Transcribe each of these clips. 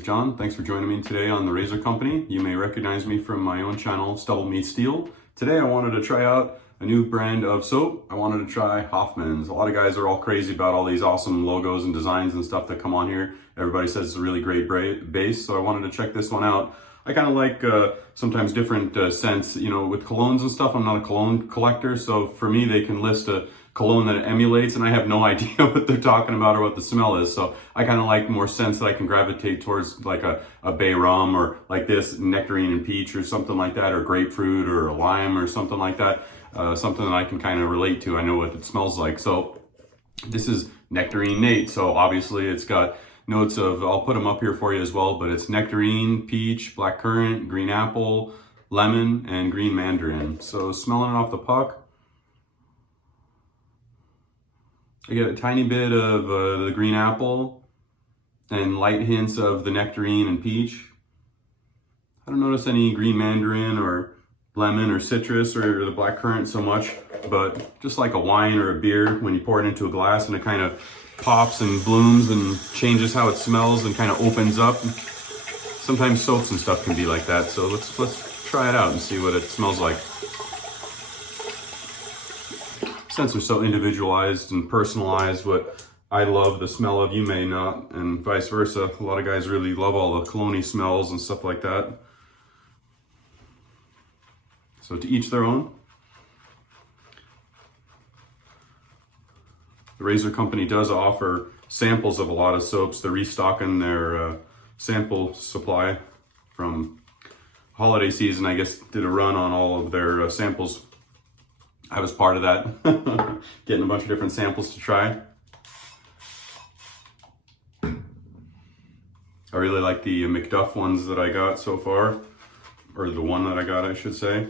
name's John. Thanks for joining me today on the Razor Company. You may recognize me from my own channel, Stubble Meets Steel. Today I wanted to try out a new brand of soap. I wanted to try Hoffman's. A lot of guys are all crazy about all these awesome logos and designs and stuff that come on here. Everybody says it's a really great base, so I wanted to check this one out. I kind of like sometimes different scents. You know, with colognes and stuff, I'm not a cologne collector, so for me they can list a cologne that it emulates and I have no idea what they're talking about or what the smell is. So I kind of like more scents that I can gravitate towards, like a bay rum or like this nectarine and peach or something like that, or grapefruit or a lime or something like that. Something that I can kind of relate to. I know what it smells like. So this is Nectarine Nate. So obviously it's got notes of, I'll put them up here for you as well, but it's nectarine, peach, blackcurrant, green apple, lemon, and green mandarin. So smelling it off the puck, I get a tiny bit of the green apple and light hints of the nectarine and peach. I don't notice any green mandarin or lemon or citrus or the blackcurrant so much, but just like a wine or a beer, when you pour it into a glass and it kind of pops and blooms and changes how it smells and kind of opens up. Sometimes soaps and stuff can be like that, so let's try it out and see what it smells like. Scents are so individualized and personalized. What I love the smell of, you may not, and vice versa. A lot of guys really love all the cologne smells and stuff like that. So to each their own. The Razor Company does offer samples of a lot of soaps. They're restocking their sample supply from holiday season. I guess did a run on all of their samples. I was part of that, getting a bunch of different samples to try. I really like the McDuff ones that I got so far, or the one that I got, I should say.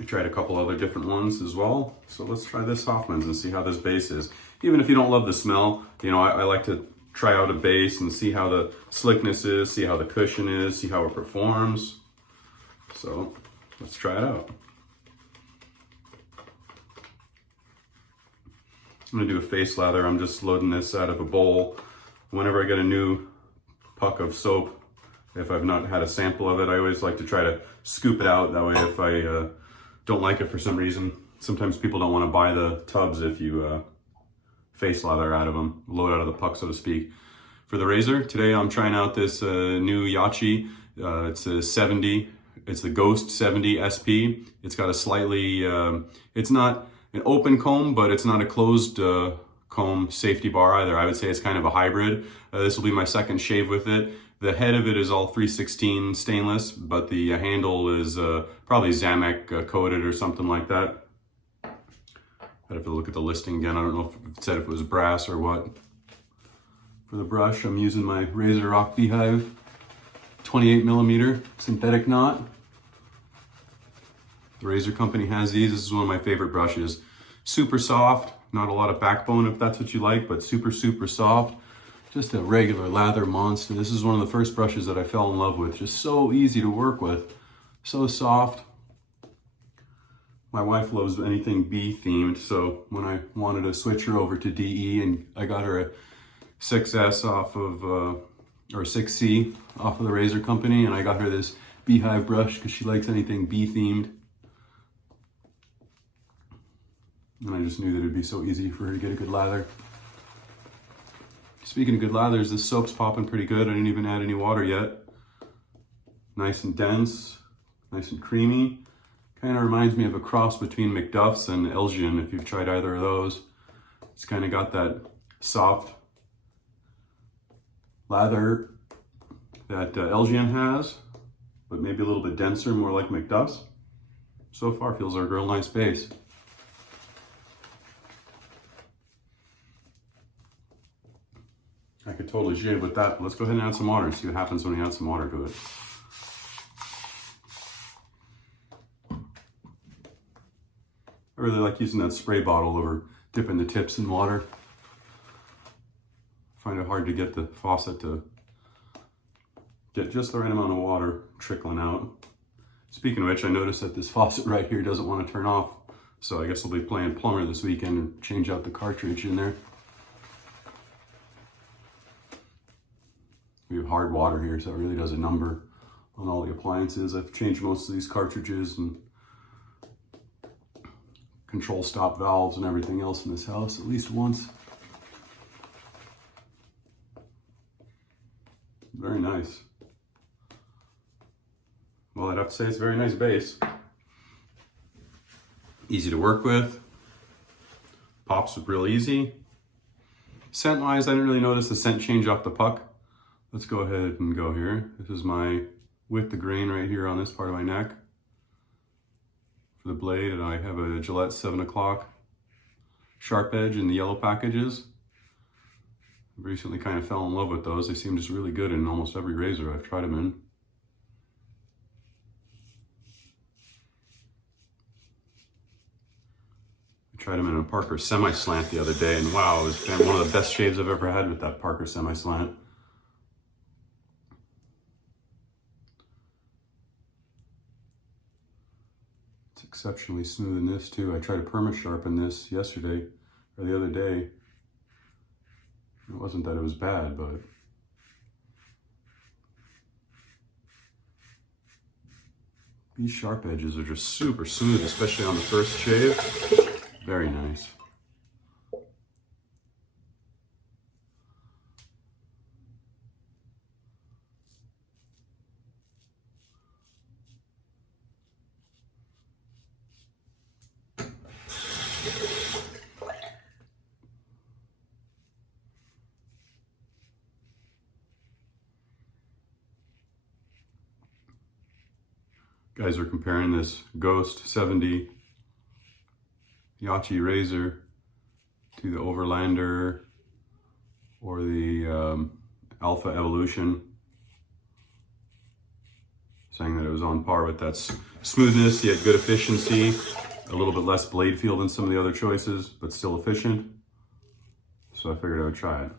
I tried a couple other different ones as well. So let's try this Hoffman's and see how this base is. Even if you don't love the smell, you know, I like to try out a base and see how the slickness is, see how the cushion is, see how it performs. So let's try it out. I'm gonna do a face lather. I'm just loading this out of a bowl. Whenever I get a new puck of soap, if I've not had a sample of it, I always like to try to scoop it out. That way if I don't like it for some reason, sometimes people don't want to buy the tubs if you face lather out of them, load out of the puck, so to speak. For the Razor, today I'm trying out this new Yachi. It's a 70, it's the Ghost 70 SP. It's got a slightly, it's not an open comb, but it's not a closed comb safety bar either. I would say it's kind of a hybrid. This will be my second shave with it. The head of it is all 316 stainless, but the handle is probably Zamek coated or something like that. I'd have to look at the listing again. I don't know if it said if it was brass or what. For the brush, I'm using my Razor Rock Beehive 28mm synthetic knot. The Razor Company has these. This is one of my favorite brushes. Super soft, not a lot of backbone if that's what you like, but super, super soft. Just a regular lather monster. This is one of the first brushes that I fell in love with. Just so easy to work with. So soft. My wife loves anything bee themed, so when I wanted to switch her over to DE, and I got her a 6S off of, or 6C off of the Razor Company, and I got her this Beehive brush because she likes anything bee themed. And I just knew that it'd be so easy for her to get a good lather. Speaking of good lathers, this soap's popping pretty good. I didn't even add any water yet. Nice and dense, nice and creamy. Kind of reminds me of a cross between McDuff's and Elgin, if you've tried either of those. It's kind of got that soft lather that Elgin has, but maybe a little bit denser, more like McDuff's. So far feels like a real nice base. I could totally shave with that, but let's go ahead and add some water and see what happens when we add some water to it. I really like using that spray bottle over dipping the tips in water. I find it hard to get the faucet to get just the right amount of water trickling out. Speaking of which, I noticed that this faucet right here doesn't want to turn off. So I guess I'll be playing plumber this weekend and change out the cartridge in there. We very hard water here, so it really does a number on all the appliances. I've changed most of these cartridges and control stop valves and everything else in this house at least once. Very nice. Well, I'd have to say it's a very nice base. Easy to work with. Pops real easy. Scent wise, I didn't really notice the scent change off the puck. Let's go ahead and go here. This is my with the grain right here on this part of my neck for the blade, and I have a Gillette 7 o'clock sharp edge in the yellow packages. I recently kind of fell in love with those. They seem just really good in almost every razor I've tried them in. I tried them in a Parker semi-slant the other day, and wow, it was one of the best shaves I've ever had with that Parker semi-slant. It's exceptionally smooth in this too. I tried to perma sharpen this yesterday, or the other day. It wasn't that it was bad, but these sharp edges are just super smooth, especially on the first shave. Very nice. Guys are comparing this Ghost 70 Yachi razor to the Overlander or the Alpha Evolution, saying that it was on par with that smoothness, yet good efficiency, a little bit less blade feel than some of the other choices, but still efficient. So I figured I would try it.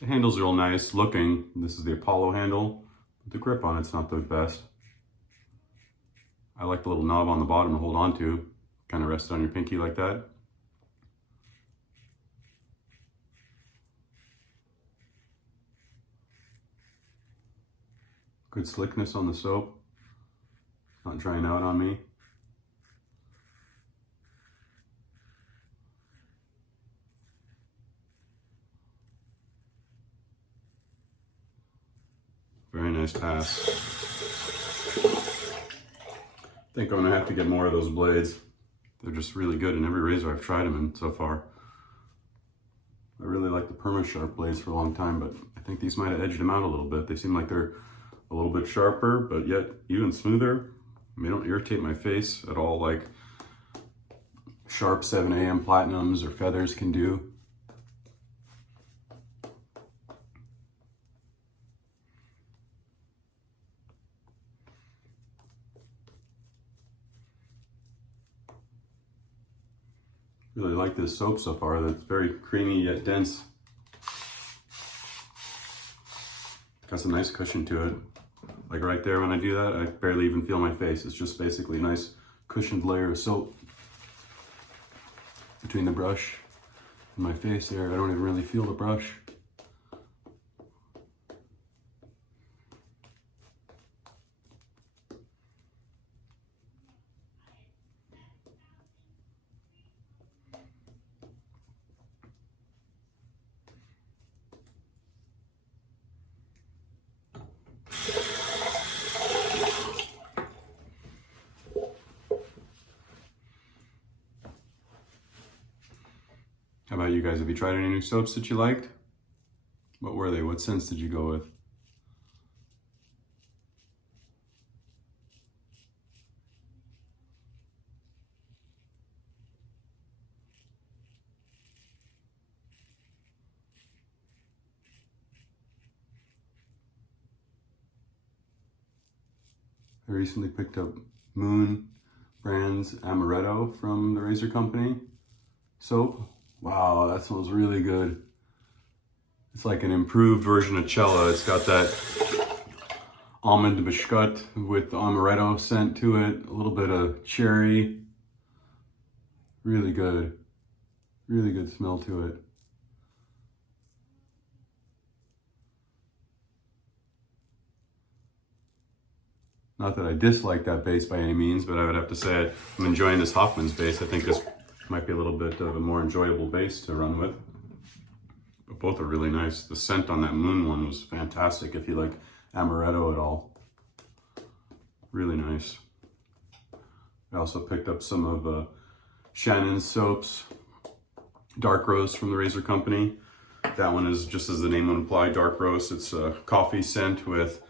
The handles are real nice looking. This is the Apollo handle. The grip on it's not the best. I like the little knob on the bottom to hold on to. Kind of rest on your pinky like that. Good slickness on the soap. Not drying out on me. Very nice pass. I think I'm gonna have to get more of those blades. They're just really good in every razor I've tried them in so far. I really like the Perma Sharp blades for a long time, but I think these might have edged them out a little bit. They seem like they're a little bit sharper, but yet even smoother. They don't irritate my face at all like sharp 7 AM Platinums or Feathers can do. Really like this soap so far. That's very creamy yet dense. Got some nice cushion to it. Like right there when I do that, I barely even feel my face. It's just basically a nice cushioned layer of soap between the brush and my face there. I don't even really feel the brush. How about you guys? Have you tried any new soaps that you liked? What were they? What scents did you go with? I recently picked up Moon Brand's Amaretto from the Razor Company soap. Wow, that smells really good. It's like an improved version of Cella. It's got that almond biscuit with the amaretto scent to it, a little bit of cherry, Really good. Really good smell to it. Not that I dislike that base by any means, but I would have to say I'm enjoying this Hoffman's base. I think this might be a little bit of a more enjoyable base to run with. But both are really nice. The scent on that Moon one was fantastic if you like amaretto at all. Really nice. I also picked up some of Shannon's soaps, Dark Roast from the Razor Company. That one is, just as the name would imply, Dark Roast. It's a coffee scent with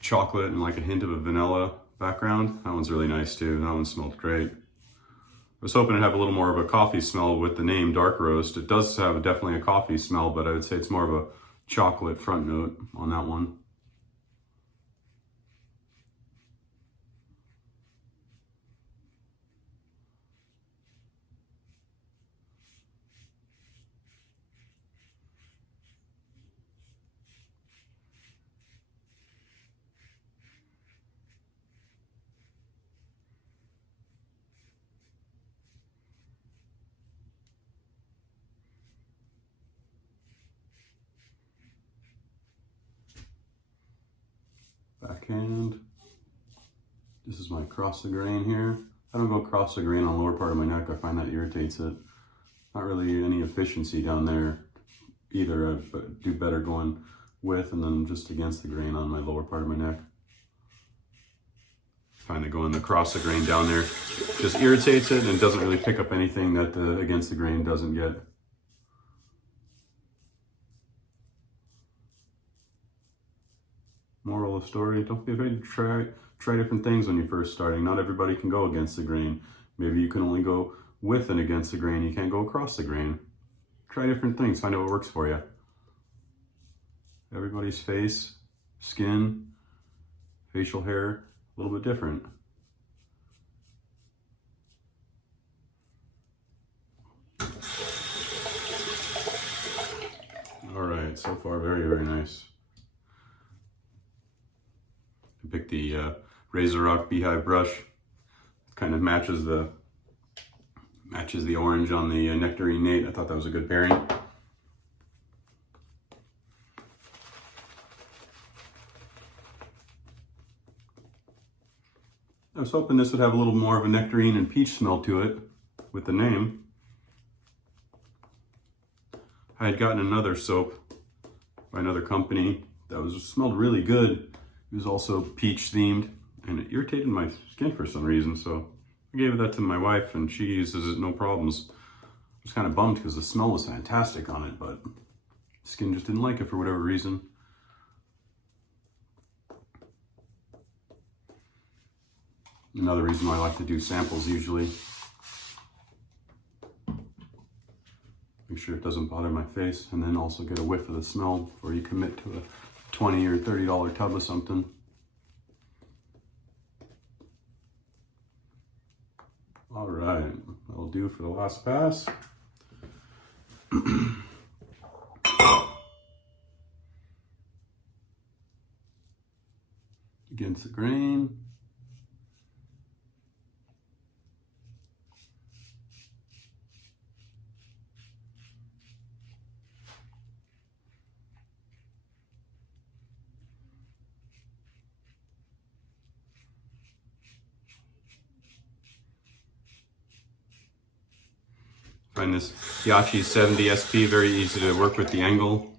chocolate and like a hint of a vanilla background. That one's really nice too. That one smelled great. I was hoping to have a little more of a coffee smell with the name Dark Roast. It does have definitely a coffee smell, but I would say it's more of a chocolate front note on that one. Backhand. This is my cross the grain here. I don't go cross the grain on the lower part of my neck. I find that irritates it. Not really any efficiency down there either. I do better going with and then just against the grain on my lower part of my neck. I find that going across the grain down there just irritates it and doesn't really pick up anything that the against the grain doesn't get. Moral of the story, don't be afraid to try different things when you're first starting. Not everybody can go against the grain. Maybe you can only go with and against the grain. You can't go across the grain. Try different things, find out what works for you. Everybody's face, skin, facial hair, a little bit different. All right, so far very, very nice. I picked the Razor Rock Beehive brush. Kind of matches the orange on the Nectarine Nate. I thought that was a good pairing. I was hoping this would have a little more of a nectarine and peach smell to it with the name. I had gotten another soap by another company that smelled really good. It was also peach themed and it irritated my skin for some reason, so I gave that to my wife and she uses it no problems. I was kind of bummed because the smell was fantastic on it, but skin just didn't like it for whatever reason. Another reason why I like to do samples usually. Make sure it doesn't bother my face, and then also get a whiff of the smell before you commit to a $20 or $30 tub of something. All right, that'll do for the last pass. Against the grain. Find this Yachi 70 SP very easy to work with the angle.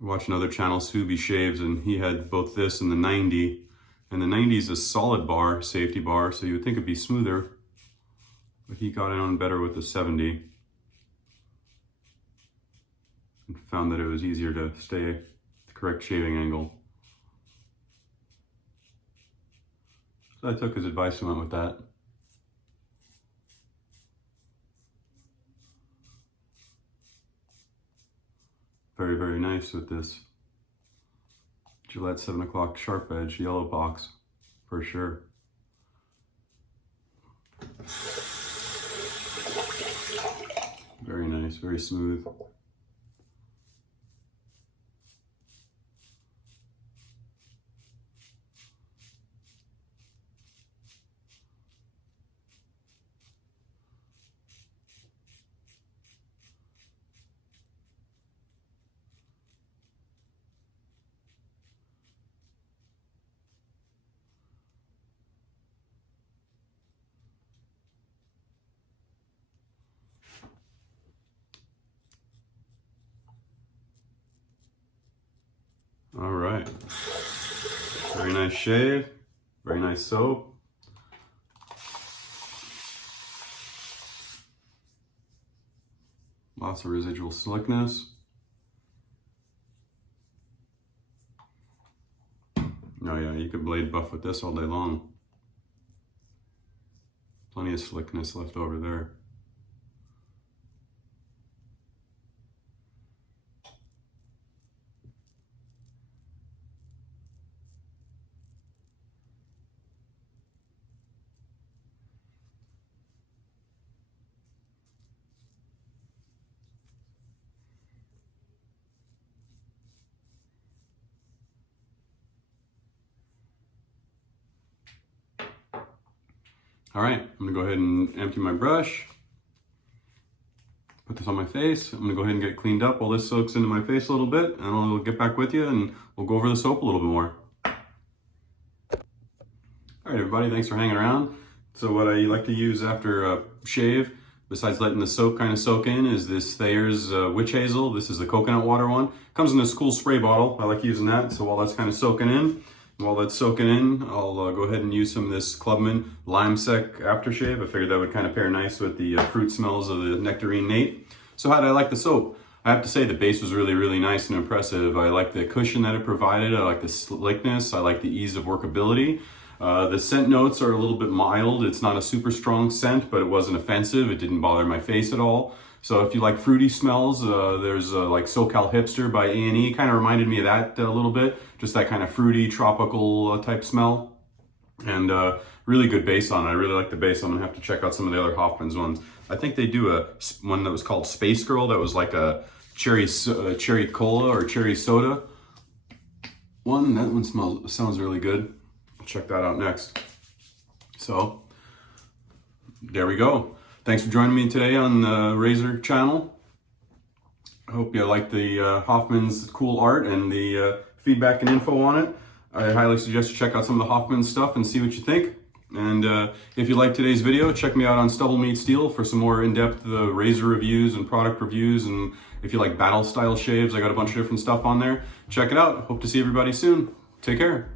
Watch another channel, Subi Shaves, and he had both this and the 90. And the 90 is a solid bar, safety bar, so you would think it'd be smoother. But he got in on better with the 70. And found that it was easier to stay at the correct shaving angle. So I took his advice and went with that. Very, very nice with this Gillette 7 o'clock sharp edge yellow box, for sure. Very nice, very smooth. right. Very nice shave. Very nice soap. Lots of residual slickness. Oh yeah, you could blade buff with this all day long. Plenty of slickness left over there. All right, I'm gonna go ahead and empty my brush. Put this on my face. I'm gonna go ahead and get cleaned up while this soaks into my face a little bit, and I'll get back with you and we'll go over the soap a little bit more. All right, everybody, thanks for hanging around. So what I like to use after a shave, besides letting the soap kind of soak in, is this Thayer's Witch Hazel. This is the coconut water one. Comes in this cool spray bottle. I like using that. So while that's kind of soaking in, I'll go ahead and use some of this Clubman Lime Sec aftershave. I figured that would kind of pair nice with the fruit smells of the Nectarine Nate. So how did I like the soap? I have to say the base was really, really nice and impressive. I like the cushion that it provided. I like the slickness. I like the ease of workability. The scent notes are a little bit mild. It's not a super strong scent, but it wasn't offensive. It didn't bother my face at all. So if you like fruity smells, there's like SoCal Hipster by A&E. Kind of reminded me of that a little bit. Just that kind of fruity, tropical type smell. And really good base on it. I really like the base. I'm gonna have to check out some of the other Hoffman's ones. I think they do one that was called Space Girl. That was like a cherry cola or cherry soda one. That one sounds really good. I'll check that out next. So there we go. Thanks for joining me today on the Razor channel. I hope you like the Hoffman's cool art and the feedback and info on it. I highly suggest you check out some of the Hoffman stuff and see what you think. And if you liked today's video, check me out on Stubble Meat Steel for some more in-depth razor reviews and product reviews. And if you like battle style shaves, I got a bunch of different stuff on there. Check it out. Hope to see everybody soon. Take care.